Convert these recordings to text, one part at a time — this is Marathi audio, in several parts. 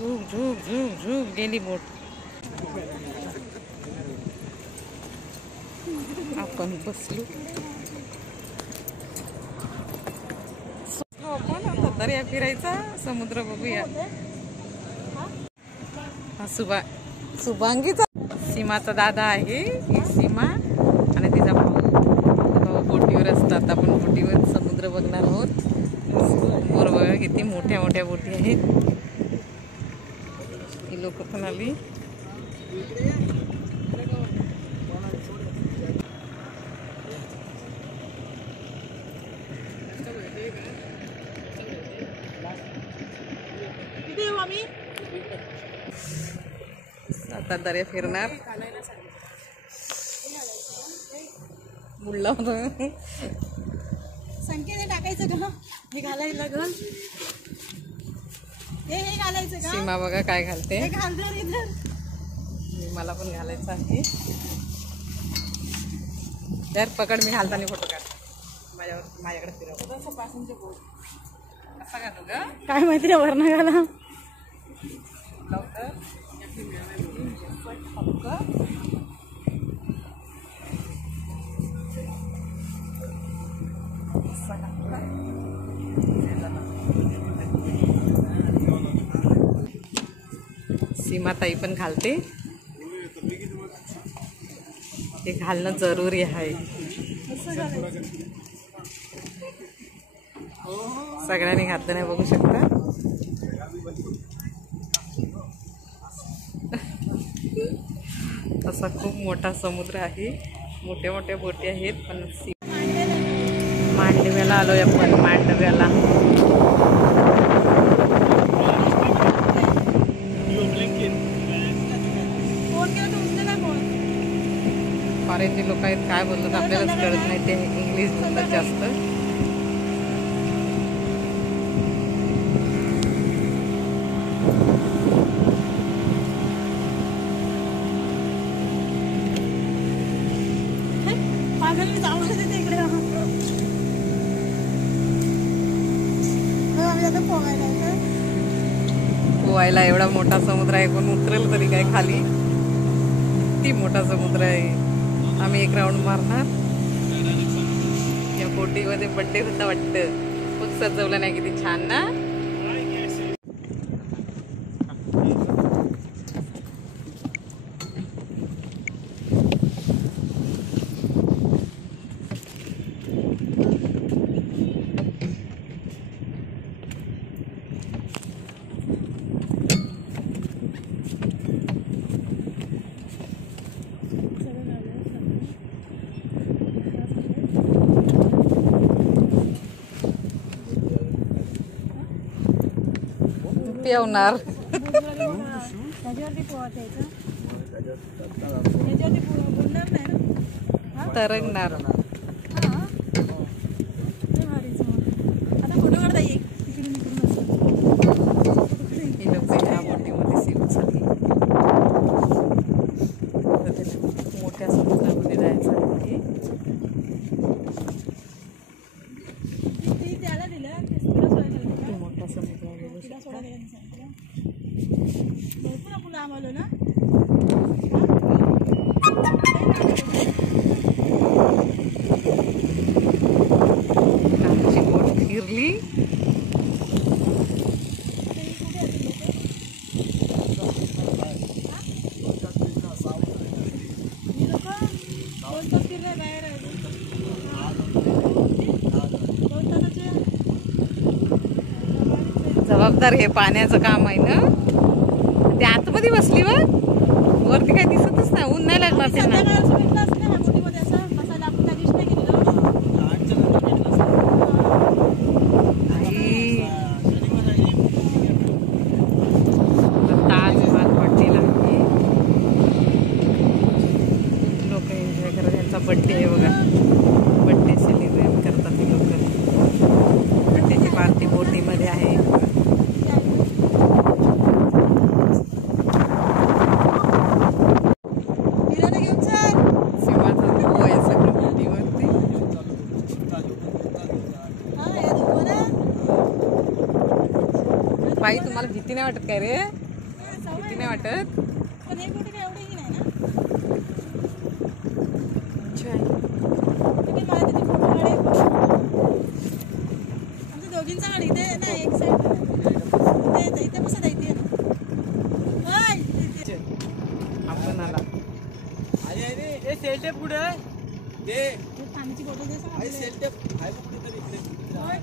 झूक झूक झूक झूक गेली बोट. आपण बसलो. आपण आता दर्या फिरायचा, समुद्र बघूया. हा शुभांगीचा सीमाचा दादा आहे. ही सीमा आणि तिचा भाऊ बोटीवर असतात. आपण बोटीवर समुद्र बघणार आहोत. समोर बघा किती मोठ्या मोठ्या बोटी आहेत. ही लोक पण आली. आता दर्या फिरणार. बुडला होता. संकेत टाकायचं का? हे घालायला लागल. हे घालायचं का? सीमा बघा काय घालते. हे घालणार इधर. मला पण घालायचं आहे. जर पकड, मी घालताना फोटो काढ. माझ्याकडे फिरव. असं पासूनचे बोट असा घालू ग. काय माहिती वरण घाला. सीमाताई पण घालते. ते घालणं जरुरी आहे. सगळ्यांनी घातलं नाही बघू शकता. असा खूप मोठा समुद्र आहे. मोठ्या मोठ्या बोटी आहेत. पण मांडव्याला आलोय आपण. मांडव्याला फॉरेनचे लोक आहेत. काय बोलतात आपल्यालाच कळत नाही. ते इंग्लिश बोलतात जास्त. पोहायला एवढा मोठा समुद्र आहे. कोण उतरेल तरी काय खाली. किती मोठा समुद्र आहे. आम्ही एक राऊंड मारणार. या बोटीमध्ये बड्डे होता वाटतं. खूप सजवलं नाही. किती छान ना. येणार तरंगणार. मोठ्या समुद्रामध्ये जायचं आहे. मोठा समुद्र आलो ना. आमची बोट फिरली. जबाबदार हे पाण्याचं काम आहे ना. ते आतमध्ये बसली व वरती काही दिसतच नाही. ऊन नाही लागणार त्यांना. ताजमहल पडलेला आहे. लोक एन्जॉय करतात. त्यांचा बड्डे आहे बघा. बड्डे सेलिब्रेट करतात ते लोक. बड्डेची पार्टी बोटीमध्ये आहे. बाई तुम्हाला भीती नाही वाटत काय रे? भीती नाही वाटत. पण हे कुठे काय एवढंही नाही ना. अच्छा आहे. तुम्ही मला तिथे फोटो काढायला आमच्या दोघींचा काढ इथे ना एक साईड इथे कसं जायते ना. आपण आला पाण्याची बॉटल दे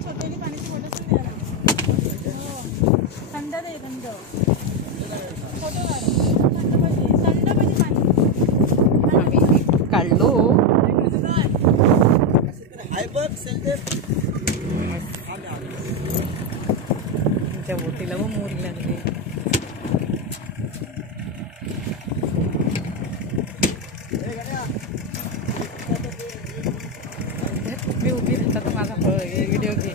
छोट्याने पाण्याची बॉटल द्या ना. हो थंड दे थंड. फोटो काढ थंड पाहिजे पाणी. आम्ही काढलो. तुमच्या बोटीला व मोरी लागली. मी उभी राहतात माझा व्हिडिओ घे.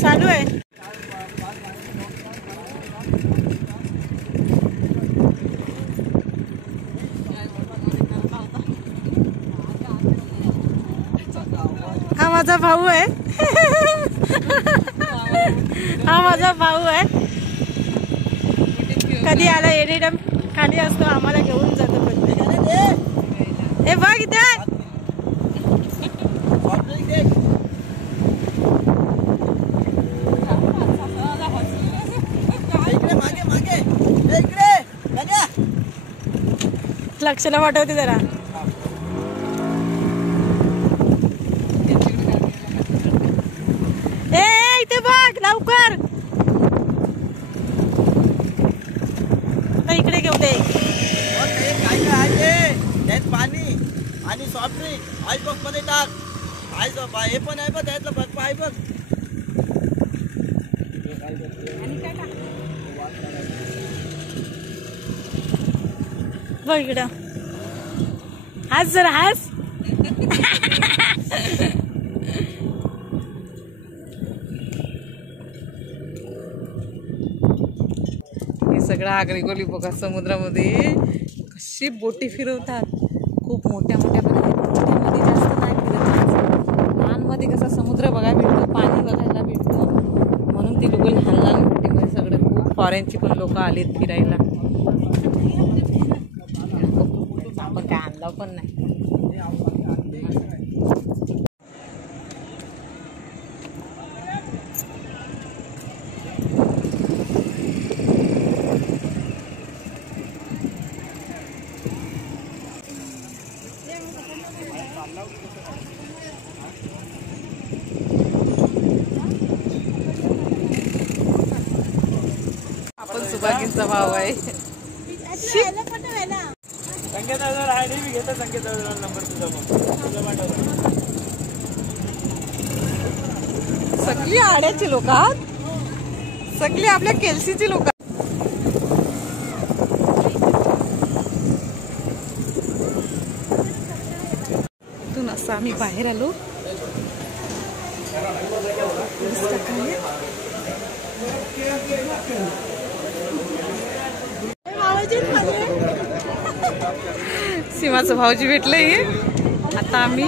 चालू आहे. हा माझा भाऊ आहे. हा माझा भाऊ आहे. कधी आला एनी टाइम खाली असतो आम्हाला घेऊन जातो. हे बघ इथे लक्षला वाटवते जरा. ए इथे बघ लवकर. आता इकडे घेऊ दे. त्यात पाणी आणि सॉफ्ट ड्रिंक आईस बॉक्स मध्ये टाक. आईस हे पण आहे बघ त्यातलं बर्फ आहे बघ. बघ इकडं हास जरा हास. हे सगळं आगरीकोली बघा. समुद्रामध्ये कशी बोटी फिरवतात. खूप मोठ्या मोठ्या पण आहेत. मोठ्यामध्ये जास्त नाही फिरत. लहानमध्ये कसा समुद्र बघायला भेटतो, पाणी बघायला भेटतो, म्हणून ती लोक लहान लहान बोटीमध्ये सगळे खूप फॉरेनची पण लोक आलेत फिरायला. आपण काय आणलं पण नाही. आपण सुभागींचा भाव आहे. सगळी आड्याची लोक आहात. सगळी आपल्या केलसीची लोक. इथून असं आम्ही बाहेर आलो. सीमाचं भाऊजी भेटलंय. आता आम्ही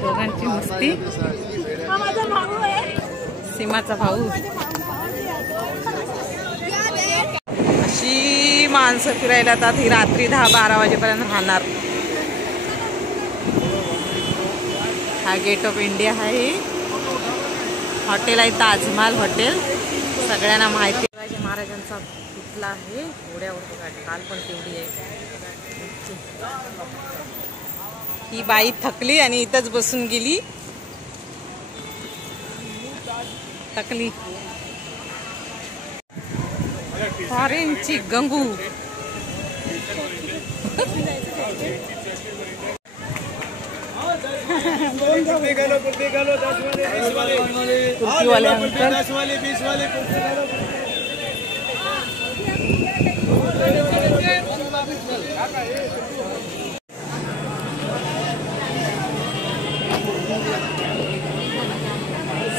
दोघांची मस्ती. सीमाचा भाऊ. अशी माणसं फिरायला येतात. ही रात्री 10-12 वाजेपर्यंत राहणार. हा गेट ऑफ इंडिया आहे. हॉटेल आहे ताजमहाल हॉटेल. सगळ्यांना माहिती. शिवाजी महाराजांचा पुतळा आहे. घोड्यावर बघा. काल पण तेवढी आहे. ही बाई थकली आणि इथंच बसून गेली. थकली. फॉरेनची गंगू.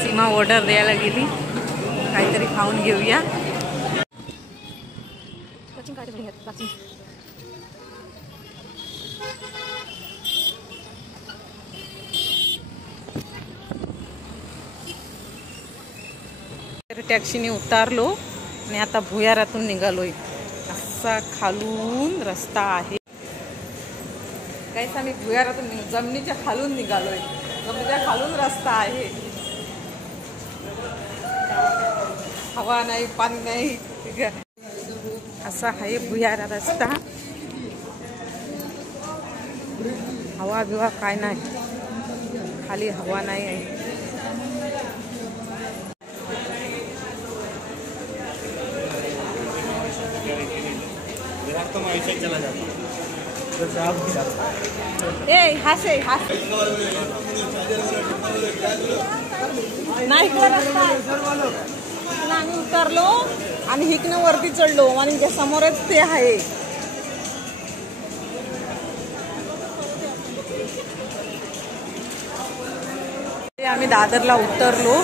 सीमा ऑर्डर द्यायला गेली. काहीतरी खाऊन घेऊया. टॅक्सीने उतारलो आणि आता भुयारातून निघालोय. असा खालून रस्ता आहे. काहीच आम्ही भुयारातून जमिनीच्या खालून निघालोय. जमिनीच्या खालून रस्ता आहे. हवा नाही, पाणी नाही. असा आहे भुयारा रस्ता. हवा बिवा काय नाही, खाली हवा नाही आहे. हासे नाही रस्ता आम्ही उतरलो आणि हिकनं वरती चढलो आणि समोरच ते आहे. आम्ही दादरला उतरलो